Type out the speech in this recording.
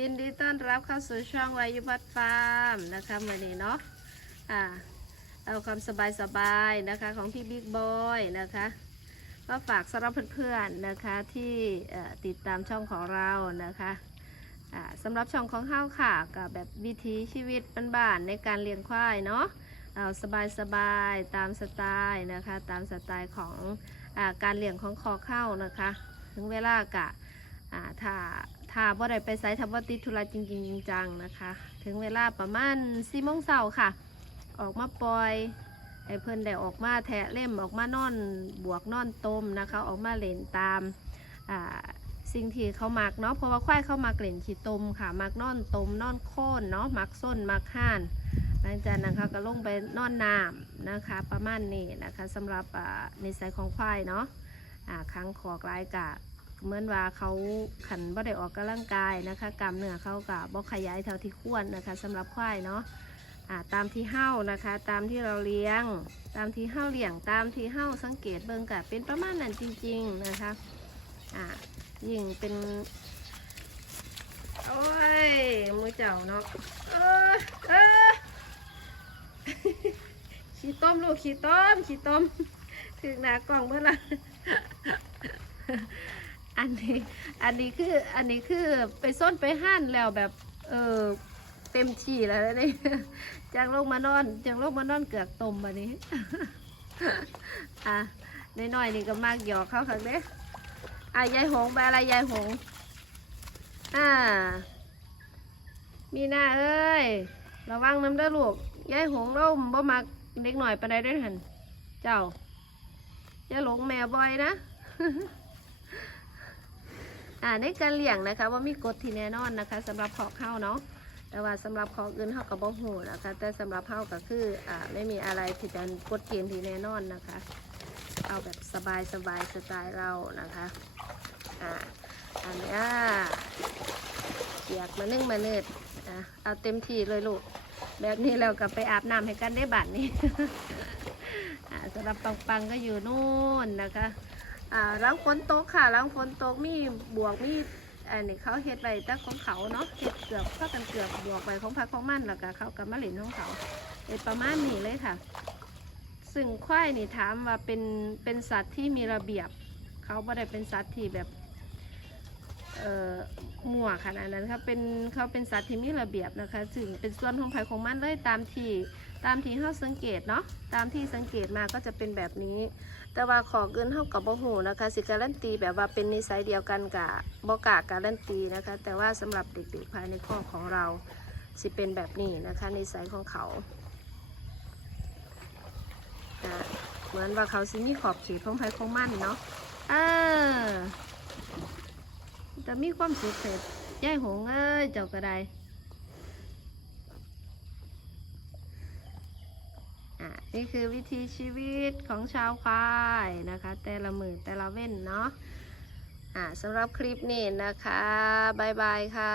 ยินดีต้อนรับเข้าสู่ช่องวายุพัฒฟาร์มนะคะวันนี้เนาะอ่าเอาความสบายสบายๆนะคะของพี่บิ๊กบอยนะคะก็ฝากสำหรับเพื่อนๆนะคะที่ติดตามช่องของเรานะคะอ่าสำหรับช่องของเฮาค่ะกับแบบวิถีชีวิตบ้านๆในการเลี้ยงควายเนาะเอาสบายๆตามสไตล์นะคะตามสไตล์ของอาการเลี้ยงของคอเข้านะคะ ถึงเวลากะอ่าถ้า ถ้าบ่ได้ไปไซต์ทำว่าติดธุระจริงๆจังๆนะคะ ถึงเวลาประมาณสี่โมงเช้าค่ะ ออกมาปล่อยให้เพิ่นได้ออกมาแทะเล่มออกมานอนบวกนอนต้มนะคะ ออกมาเล่นตามอ่าสิ่งที่เขามักเนาะเพราะว่าควายเขามักเล่นขี้ตมค่ะมักนอนตมนอนโค่นเนาะมักส้นมักห่าน หลังจากนั้นเขาก็ลงไปนอนน้ำนะคะ ประมาณนี้นะคะสำหรับอ่านิสัยของควายเนาะอ่าครั้งขอกลายกะ เหมือนว่าเขาขันบ่ได้ออกกำลังกายนะคะกล้ามเนื้อเขากับบ่ขยายเท่าที่ควรนะคะสำหรับควายเนาะตามที่เฮ้านะคะ ตามที่เราเลี้ยง ตามที่เฮ้าเลี้ยงตามที่เฮ้าสังเกตเบิ่งกะเป็นประมาณนั้นจริง ๆนะคะอ่ายิ่งเป็นโอ้ยมือเจ้าเนาะเออเออขี้ต้มลูกขี้ต้มขี้ต้มถึงหนากล่องเมื่อไหร่ อันนี้อันนี้คืออันนี้คือไปส้นไปห้านแล้วแบบเออเต็มที่แล้วนี่จากลงมานอนจากลงมานอนเกือกตมมานี้อะน้อยๆนี่ก็มากหยอกเขาค่ะเด้อะยายหงไปอะไรยายหงอ่า มีหน้าเอ้ยระวังน้ำเด้ลูกยายหงเราบ่มักเด็กหน่อยปานใดเด้หันเจ้าอย่าหลงแม่บ่อยนะ อ่าในการเลี้ยงนะคะว่ามีกฎที่แน่นอนนะคะสำหรับขอเข้าเนาะแต่ว่าสำหรับขออื่นเขากับบ่หูนะคะแต่สำหรับเขาก็คืออ่าไม่มีอะไรที่จะกฎเกณฑ์ที่แน่นอนนะคะ เอาแบบสบายสบายสไตล์เรานะคะอ่าอันนี้เกียกมานึ่งมาเนิดอะเอาเต็มที่เลยลูกแบบนี้เราก็ไปอาบน้ำให้กันได้บัดนี้อ่าสำหรับปังปังๆก็อยู่นู่นนะคะ อ่าล้างฝนตกค่ะล้างฝนตกมีบวกมีอันนี้เขาเฮ็ดไว้แต่ของเขาเนาะเฮ็ดเกือบเข้ากันเกือบบวกไว้ของพักของมันแล้วก็เขากับมะเร็นของเขาเป็นประมาณนี้เลยค่ะ ซึ่งควายนี่ถามว่าเป็นเป็นสัตว์ที่มีระเบียบ เขาไม่ได้เป็นสัตว์ที่แบบเอ่อมั่วขนาดนั้นครับเป็นเขาเป็นสัตว์ที่มีระเบียบนะคะ ซึ่งเป็นส่วนของภายของมันเลยตามที่ ตามที่เขาสังเกตเนาะตามที่สังเกตมาก็จะเป็นแบบนี้ แต่ว่าขอเกินเท่ากับบ่หูนะคะ สิการันตีแบบว่าเป็นนิสัยเดียวกันกับบ่กาการันตีนะคะ แต่ว่าสำหรับเด็กๆภายในข้อกของเราสิเป็นแบบนี้นะคะนิสัยของเขาเหมือนว่าเขาสิมีขอบเขตของภายของมั่นเนาะเออแต่มีความสุขเสร็จย่ายหงเอ้ยเจ้าก็ได้อะ นี่คือวิธีชีวิตของชาวควายนะคะ แต่ละมือแต่ละเว้นเนาะอ่าสำหรับคลิปนี้นะคะบายบายค่ะ